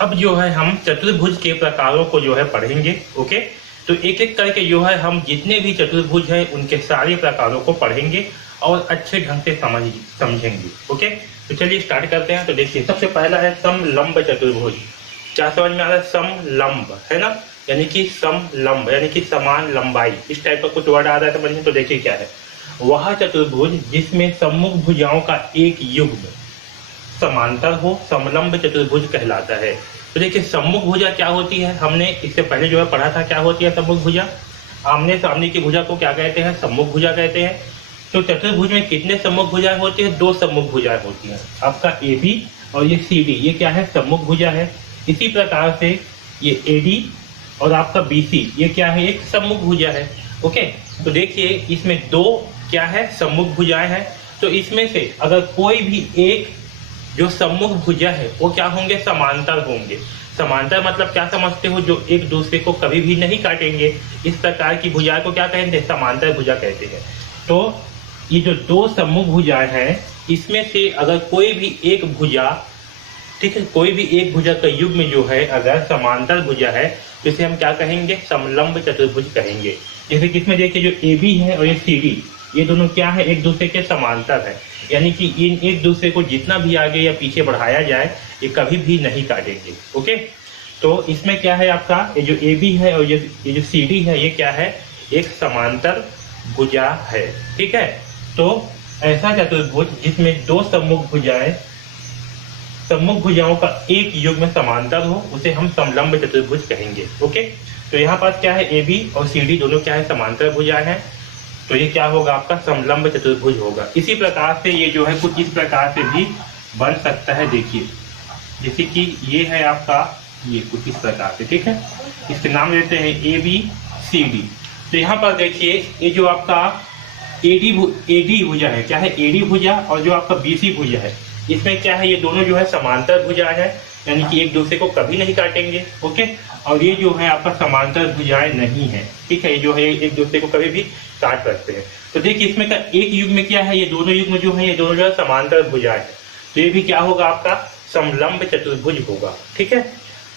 अब जो है हम चतुर्भुज के प्रकारों को जो है पढ़ेंगे। ओके, तो एक एक करके जो है हम जितने भी चतुर्भुज हैं उनके सारे प्रकारों को पढ़ेंगे और अच्छे ढंग से समझेंगे। ओके, तो चलिए स्टार्ट करते हैं। तो देखिए, सबसे पहला है समलंब चतुर्भुज। क्या समझ में आ रहा है? समलंब है ना, यानी कि समलंब यानी कि समान लंबाई, इस टाइप का कुछ वर्ड आ रहा है समझ में। तो देखिए क्या है, वह चतुर्भुज जिसमें सम्मुख भुजाओं का एक युग्म समांतर हो समलंब चतुर्भुज कहलाता है। तो देखिए, सम्मुख भुजा क्या होती है, हमने इससे पहले जो है पढ़ा था। क्या होती है सम्मुख भुजा? आमने सामने की भुजा को क्या कहते हैं? सम्मुख भुजा कहते हैं। तो चतुर्भुज में कितने सम्मुख भुजाएं होती है? 2 सम्मुख भुजाएं होती हैं। आपका AB और ये CD, ये क्या है? सम्मुख भुजा है। इसी प्रकार से ये AD और आपका BC, ये क्या है? एक सम्मुख भुजा है। ओके, तो देखिए इसमें 2 क्या है? सम्मुख भुजाएं हैं। तो इसमें से अगर कोई भी एक जो सम्मुख भुजा है वो क्या होंगे? समांतर होंगे। समांतर मतलब क्या समझते हो? जो एक दूसरे को कभी भी नहीं काटेंगे। इस प्रकार की भुजा को क्या कहते हैं? समांतर भुजा कहते हैं। तो ये जो 2 सम्मुख भुजाएं हैं, इसमें से अगर कोई भी एक भुजा, ठीक है, कोई भी एक भुजा का युग्म जो है अगर समांतर भुजा है तो इसे हम क्या कहेंगे? समलंब चतुर्भुज कहेंगे। जैसे कि इसमें देखिए जो AB है और ये CD, ये दोनों क्या है? एक दूसरे के समांतर है, यानी कि इन एक दूसरे को जितना भी आगे या पीछे बढ़ाया जाए ये कभी भी नहीं काटेंगे। ओके, तो इसमें क्या है आपका? ये जो AB है और ये जो CD है, ये क्या है? एक समांतर भुजा है। ठीक है, तो ऐसा चतुर्भुज जिसमें 2 सम्मुख भुजाओं का एक युग्म समांतर हो उसे हम समलंब चतुर्भुज कहेंगे। ओके, तो यहाँ पास क्या है? AB और CD दोनों क्या है? समांतर भुजाएं हैं। तो ये क्या होगा? आपका समलंब चतुर्भुज होगा। इसी प्रकार से ये जो है कुछ इस प्रकार से भी बन सकता है। देखिए, जैसे कि ये है आपका, ये कुछ इस प्रकार से, ठीक है, इसके नाम देते हैं ABCD। तो यहाँ पर देखिए, ये जो आपका AD भुजा है, क्या है? AD भुजा और जो आपका BC भुजा है, इसमें क्या है? ये दोनों जो है समांतर भुजा है, यानी कि एक दूसरे को कभी नहीं काटेंगे। ओके, और ये जो है आपका समांतर भुजाएं नहीं है। ठीक है, ये जो है एक दूसरे को कभी भी काट सकते हैं। तो देखिए इसमें का एक युग्म क्या है? ये दोनों युग्म जो है ये दोनों जो है समांतर भुजाएं है। तो ये भी क्या होगा? आपका समलंब चतुर्भुज होगा। ठीक है,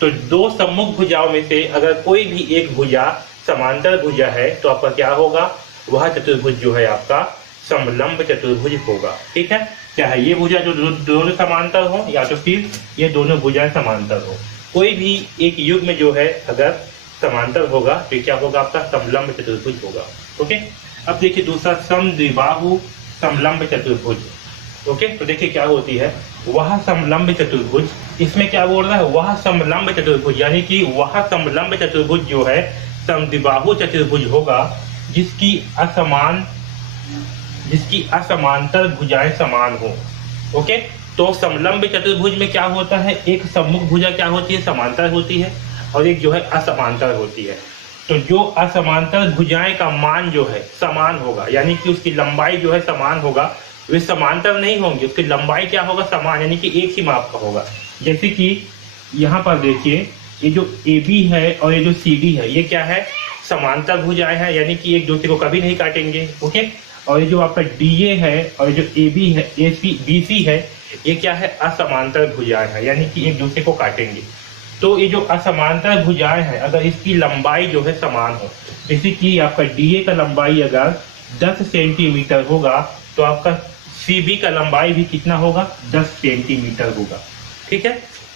तो 2 सम्मुख भुजाओं में से अगर कोई भी एक भुजा समांतर भुजा है तो आपका क्या होगा? वह चतुर्भुज जो है आपका समलंब चतुर्भुज होगा। ठीक है, चाहे ये भुजा जो दोनों समांतर हो या तो फिर ये दोनों भुजाएं समांतर हो, कोई भी एक युग्म जो है अगर समांतर होगा तो क्या होगा? आपका समलंब चतुर्भुज होगा। ओके, अब देखिए दूसरा समद्विबाहु समलंब चतुर्भुज। ओके, तो देखिए क्या होती है? वह समलंब चतुर्भुज, इसमें क्या बोल रहा है? वह समलंब चतुर्भुज, यानी कि वह समलंब चतुर्भुज जो है समद्विबाहु चतुर्भुज होगा जिसकी असमांतर भुजाएं समान हो। ओके, तो समलंब चतुर्भुज में क्या होता है? एक सम्मुख भुजा क्या होती है? समांतर होती है और एक जो है असमांतर होती है। तो जो असमांतर भुजाएं का मान जो है समान होगा, यानी कि उसकी लंबाई जो है समान होगा। वे समांतर नहीं होंगी, उसकी लंबाई क्या होगा? समान, यानी कि एक ही माप का होगा। जैसे कि यहाँ पर देखिए, ये जो AB है और ये जो CD है, ये क्या है? समांतर भुजाएं हैं, यानी कि एक दूसरे को कभी नहीं काटेंगे। ओके, और ये जो आपका DA है और जो AB है, BC है, ये क्या है? असमांतर भुजाएं हैं, यानी कि एक दूसरे को काटेंगे। तो ये जो असमांतर भुजाएं हैं अगर इसकी लंबाई जो है समान हो, जैसे कि आपका DA का लंबाई अगर 10 सेंटीमीटर होगा तो आपका CB का लंबाई भी कितना होगा? 10 सेंटीमीटर होगा। ठीक है,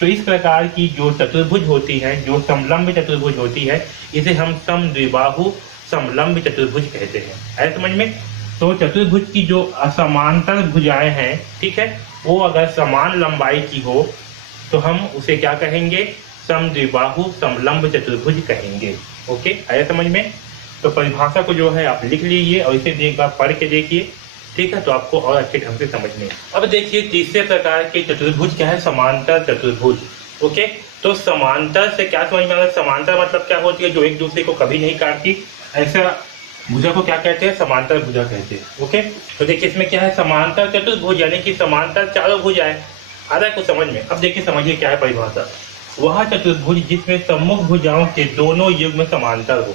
तो इस प्रकार की जो चतुर्भुज होती है, जो समलंब चतुर्भुज होती है, इसे हम समद्विबाहु समलंब चतुर्भुज कहते हैं। है समझ में? तो चतुर्भुज की जो असमांतर भुजाएं हैं, ठीक है, वो अगर समान लंबाई की हो तो हम उसे क्या कहेंगे? समद्विबाहु समलंब चतुर्भुज कहेंगे। ओके, आया समझ में? तो परिभाषा को जो है आप लिख लीजिए और इसे एक बार पढ़ के देखिए। ठीक है, तो आपको और अच्छे ढंग से समझ में। अब देखिए तीसरे प्रकार के चतुर्भुज क्या है? समांतर चतुर्भुज। ओके, तो समांतर से क्या समझ में आ रहा है? समांतर मतलब क्या होती है? जो एक दूसरे को कभी नहीं काटती, ऐसा भुजा को क्या कहते हैं? समांतर भुजा कहते हैं। ओके, तो देखिए इसमें क्या है? समांतर चतुर्भुज, यानी कि समांतर चारों भुजाएं। आ रहा है कुछ समझ में? अब देखिए समझिए क्या है परिभाषा। वह चतुर्भुज जिसमें सम्मुख भुजाओं के दोनों युग्म समांतर हो।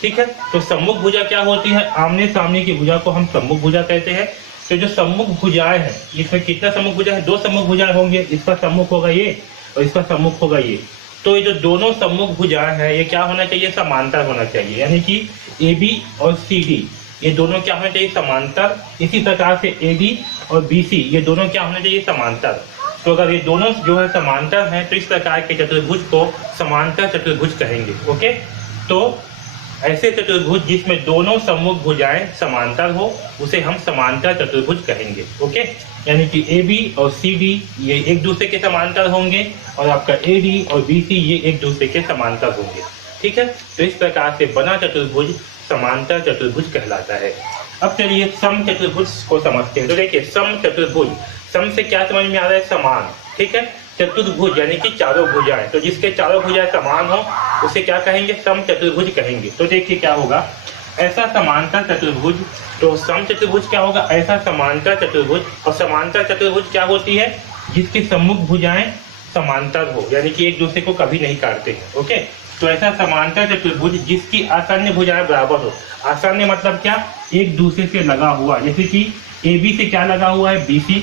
ठीक है, तो सम्मुख भुजा क्या होती है? आमने सामने की भुजा को हम सम्मुख भुजा कहते हैं। तो जो सम्मुख भुजाएं हैं, इसमें कितना सम्मुख भुजा है? 2 सम्मुख भुजाएं होंगे। इसका सम्मुख होगा ये और इसका सम्मुख होगा ये। तो ये जो दोनों सम्मुख भुजाएं हैं ये क्या होना चाहिए, समांतर होना चाहिए, यानी कि AB और CD ये दोनों क्या होना चाहिए, समांतर। इसी प्रकार से AD और BC ये दोनों क्या होना चाहिए, समांतर। तो अगर ये दोनों जो है समांतर हैं तो इस प्रकार के चतुर्भुज को समांतर चतुर्भुज कहेंगे। ओके, तो ऐसे चतुर्भुज जिसमें दोनों सम्मुख भुजाएं समांतर हो उसे हम समांतर चतुर्भुज कहेंगे। ओके, यानी कि AB और CD ये एक दूसरे के समांतर होंगे और आपका AD और BC ये एक दूसरे के समांतर होंगे। ठीक है, तो इस प्रकार से बना चतुर्भुज समांतर चतुर्भुज कहलाता है। अब चलिए सम चतुर्भुज को समझते हैं। तो देखिए सम चतुर्भुज, सम से क्या समझ में आ रहा है, समान। ठीक है, चतुर्भुज यानी कि चारों भुजाएं, तो जिसके चारों भुजाएं समान हो उसे क्या कहेंगे, सम चतुर्भुज कहेंगे। तो देखिए क्या होगा, ऐसा समांतर चतुर्भुज, तो सम चतुर्भुज क्या होगा, ऐसा समांतर चतुर्भुज। और समांतर चतुर्भुज क्या होती है, जिसकी सम्मुख भुजाएं समांतर हो, यानी कि एक दूसरे को कभी नहीं काटते हैं। ओके, तो ऐसा समांतर चतुर्भुज जिसकी आसन्न भुजाएं बराबर हो। आसन्न मतलब क्या, एक दूसरे से लगा हुआ, जैसे कि AB से क्या लगा हुआ है, BC,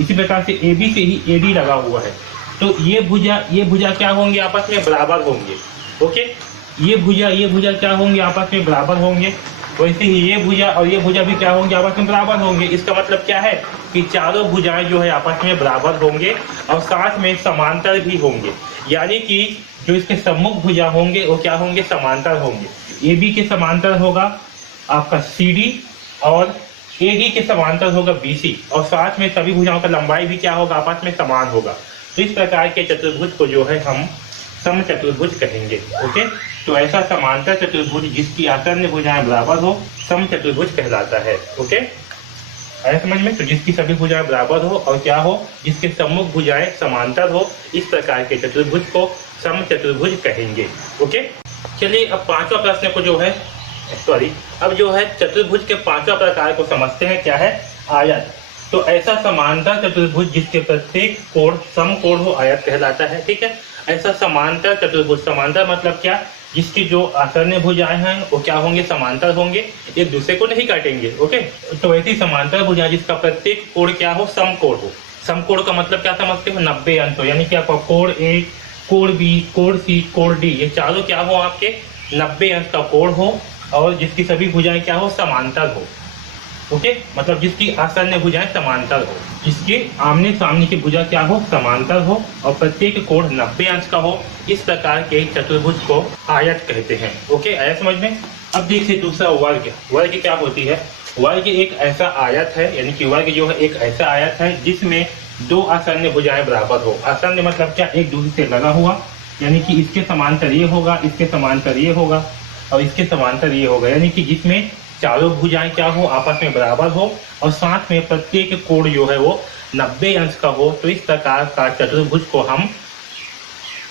इसी प्रकार से AB से ही AD लगा हुआ है। तो ये भुजा क्या होंगे, आपस में बराबर होंगे। ओके, ये भुजा क्या होंगे, आपस में बराबर होंगे। वैसे ही ये भुजा और ये भुजा भी क्या होंगे, आपस में बराबर होंगे। इसका मतलब क्या है कि चारों भुजाएं जो है आपस में बराबर होंगे और साथ में समांतर भी होंगे, यानी कि जो इसके सम्मुख भुजा होंगे वो क्या होंगे, समांतर होंगे। AB के समांतर होगा आपका CD और AD के समांतर होगा BC, और साथ में सभी भुजाओं का लंबाई भी क्या होगा, आपस में समान होगा। तो इस प्रकार के चतुर्भुज को जो है हम सम चतुर्भुज कहेंगे। ओके, तो ऐसा समांतर चतुर्भुज जिसकी आसन्न भुजाएं बराबर हो सम चतुर्भुज कहलाता है। ओके, आया समझ में। तो जिसकी सभी भुजाएं बराबर हो और क्या हो, जिसके सम्मुख भुजाएं समांतर हो, इस प्रकार के चतुर्भुज को सम चतुर्भुज कहेंगे। ओके, चलिए अब पांचवा प्रश्न को जो है अब जो है चतुर्भुज के पांचवा प्रकार को समझते हैं। क्या है, आयत। तो ऐसा समांतर चतुर्भुज जिसके प्रत्येक कोण समकोण हो आयत कहलाता है। ठीक है, ऐसा समांतर चतुर्भुज, समांतर मतलब क्या, जिसकी जो आसन्न भुजाएं हैं वो क्या होंगे, समांतर होंगे, एक दूसरे को नहीं काटेंगे। ओके, तो ऐसी समांतर भुजा जिसका प्रत्येक कोण क्या हो, समकोण हो। समकोण का मतलब क्या समझते हो, 90 अंश हो, यानी कि आपका कोण A, कोण B, कोण C, कोण D ये चारों क्या हो, आपके 90 अंश का कोण हो और जिसकी सभी भुजाएं क्या हो, समांतर हो। ओके, मतलब जिसकी आसन्न भुजाएं समांतर हो, जिसके आमने सामने की भुजा क्या हो, समांतर हो और प्रत्येक कोण 90 अंश का हो, इस प्रकार के चतुर्भुज को आयत कहते हैं। ओके, आया समझ में। अब देखिए दूसरा वर्ग। वर्ग क्या होती है, वर्ग एक ऐसा आयत है, यानी कि वर्ग जो है एक ऐसा आयत है जिसमें दो आसन्न भुजाएं बराबर हो। आसन्न मतलब क्या, एक दूसरे से लगा हुआ, यानी कि इसके समांतर ये होगा, इसके समांतर ये होगा और इसके समांतर ये होगा, यानी कि जिसमें चारों भुजाएं क्या हो, आपस में बराबर हो और साथ में प्रत्येक कोण जो है वो 90 अंश का हो। तो इस प्रकार का चतुर्भुज को हम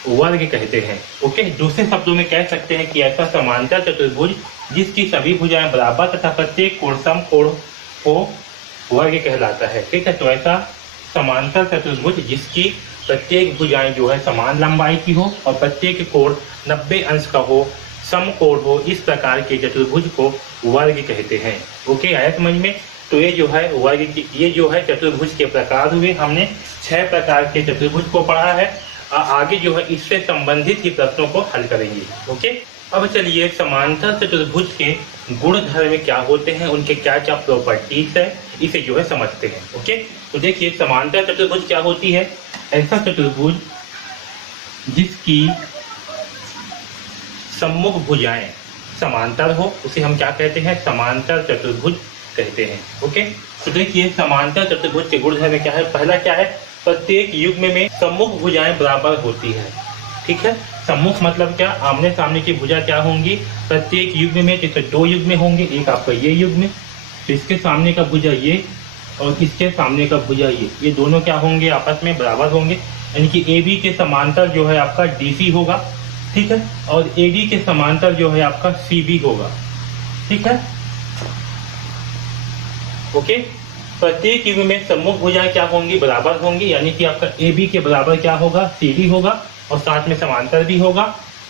वर्ग कहते हैं। ओके, दूसरे शब्दों में कह सकते हैं कि ऐसा समांतर चतुर्भुज जिसकी सभी भुजाएं बराबर तथा प्रत्येक कोण समकोण को वर्ग कहलाता है। ठीक है, तो ऐसा समांतर चतुर्भुज जिसकी प्रत्येक भुजाएं जो है समान लंबाई की हो और प्रत्येक कोण 90 अंश का हो, समकोण हो, इस प्रकार के चतुर्भुज को वर्ग कहते हैं। ओके, आया समझ में। तो ये जो है वर्ग की, ये जो है चतुर्भुज के प्रकार हुए। हमने 6 प्रकार के चतुर्भुज को पढ़ा है। आगे जो है इससे संबंधित ही प्रश्नों को हल करेंगे। ओके, अब चलिए समांतर चतुर्भुज के गुण धर्म क्या होते हैं, उनके क्या क्या प्रॉपर्टीज है, इसे जो है समझते हैं। ओके, तो देखिए समांतर चतुर्भुज क्या होती है, ऐसा चतुर्भुज जिसकी सम्मुख भुजाएं समांतर हो उसे हम क्या कहते हैं, समांतर चतुर्भुज कहते हैं। ओके, तो देखिए समांतर चतुर्भुज के गुणधर्म क्या है। पहला क्या है, प्रत्येक युग्म में सम्मुख भुजाएं बराबर होती है। ठीक है, सम्मुख मतलब क्या, आमने सामने की भुजा क्या होंगी, प्रत्येक युग्म में, जैसे 2 युग्म होंगे, एक आपका ये युग्म, तो इसके सामने का भुजा ये और इसके सामने का भुजा ये दोनों क्या होंगे, आपस में बराबर होंगे, यानी कि AB के समांतर जो है आपका DC होगा। ठीक है, और AD के समांतर जो है आपका CB होगा। ठीक है, ओके, प्रत्येक युग्म में सम्मुख भुजाएं क्या होंगी, बराबर होंगी, यानी कि आपका AB के बराबर क्या होगा, CD होगा और साथ में समांतर भी होगा।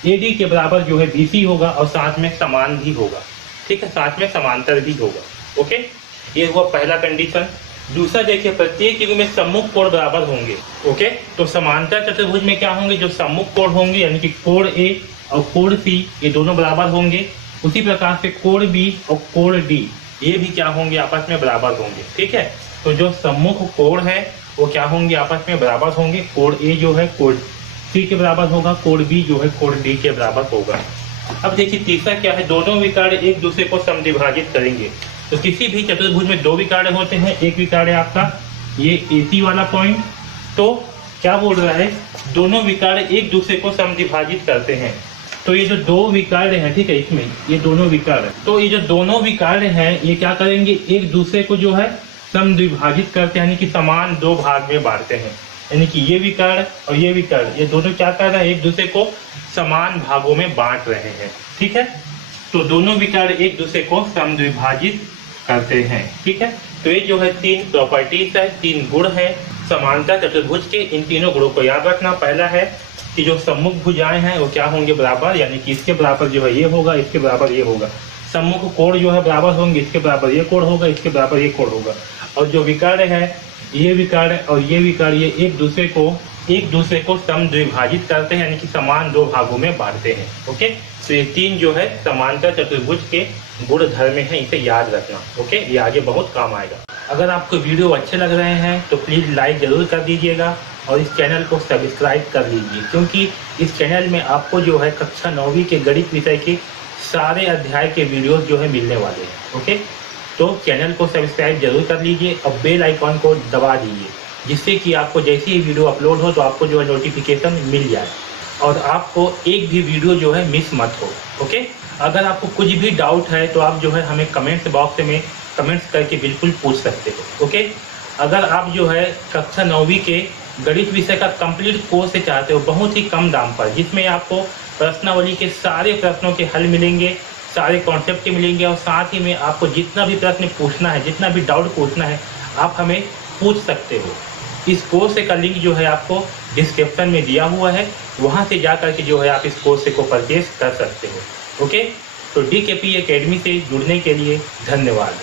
AD के बराबर जो है BC होगा और साथ में समान भी होगा। ठीक है, साथ में समांतर भी होगा। ओके, ये हुआ पहला कंडीशन। दूसरा देखिए, प्रत्येक युग में सम्मुख कोण बराबर होंगे। ओके, तो समांतर चतुर्भुज में क्या होंगे, जो सम्मुख कोण होंगे यानी कि कोण ए और कोण सी ये दोनों बराबर होंगे। उसी प्रकार से कोण बी और कोण डी ये भी क्या होंगे, आपस में बराबर होंगे। ठीक है, तो जो सम्मुख कोण है वो क्या होंगे, आपस में बराबर होंगे। कोण ए जो है कोण सी के बराबर होगा, कोण बी जो है कोण डी के बराबर होगा। अब देखिए तीसरा क्या है, दोनों विकर्ण एक दूसरे को समद्विभाजित करेंगे। तो किसी भी चतुर्भुज में दो विकर्ण होते हैं, एक विकर्ण है आपका ये AC वाला पॉइंट, तो क्या बोल रहा है, दोनों विकर्ण एक दूसरे को समद्विभाजित करते हैं। तो ये जो दो विकर्ण हैं, ठीक है, इसमें ये दोनों विकर्ण, तो ये जो दोनों विकर्ण हैं ये क्या करेंगे, एक दूसरे को जो है समद्विभाजित करते हैं, यानी कि समान दो भाग में बांटते हैं। यानी कि ये विकर्ण और ये विकर्ण ये दोनों क्या कर रहे हैं, एक दूसरे को समान भागों में बांट रहे हैं। ठीक है, तो दोनों विकर्ण एक दूसरे को समद्विभाजित करते हैं। ठीक है, तो ये जो है तीन प्रॉपर्टीज है, तीन गुण है समांतर चतुर्भुज के। इन तीनों गुणों को याद रखना। पहला है कि जो सम्मुख भुजाएं हैं वो क्या होंगे, बराबर, यानी कि इसके बराबर जो है ये होगा, इसके बराबर ये होगा। सम्मुख कोण जो है बराबर होंगे, इसके बराबर ये कोण होगा, इसके बराबर ये कोण होगा। और जो विकर्ण है, ये विकर्ण और ये विकर्ण ये एक दूसरे को समद्विभाजित करते हैं, यानी कि समान दो भागों में बांटते हैं। ओके, तो ये तीन जो है समांतर चतुर्भुज के गुण धर्म है, इसे याद रखना। ओके, ये आगे बहुत काम आएगा। अगर आपको वीडियो अच्छे लग रहे हैं तो प्लीज़ लाइक जरूर कर दीजिएगा और इस चैनल को सब्सक्राइब कर लीजिए, क्योंकि इस चैनल में आपको जो है कक्षा 9वीं के गणित विषय के सारे अध्याय के वीडियोस जो है मिलने वाले हैं। ओके, तो चैनल को सब्सक्राइब जरूर कर लीजिए और बेल आइकॉन को दबा दीजिए, जिससे कि आपको जैसे ही वीडियो अपलोड हो तो आपको जो है नोटिफिकेशन मिल जाए और आपको एक भी वीडियो जो है मिस मत हो। ओके, अगर आपको कुछ भी डाउट है तो आप जो है हमें कमेंट्स बॉक्स में कमेंट्स करके बिल्कुल पूछ सकते हो। ओके, अगर आप जो है कक्षा 9वीं के गणित विषय का कंप्लीट कोर्स चाहते हो बहुत ही कम दाम पर, जिसमें आपको प्रश्नावली के सारे प्रश्नों के हल मिलेंगे, सारे कॉन्सेप्ट के मिलेंगे और साथ ही में आपको जितना भी प्रश्न पूछना है, जितना भी डाउट पूछना है आप हमें पूछ सकते हो। इस कोर्स का लिंक जो है आपको डिस्क्रिप्शन में दिया हुआ है, वहां से जा करके जो है आप इस कोर्स को परचेज कर सकते हो। ओके, तो DKP एकेडमी से जुड़ने के लिए धन्यवाद।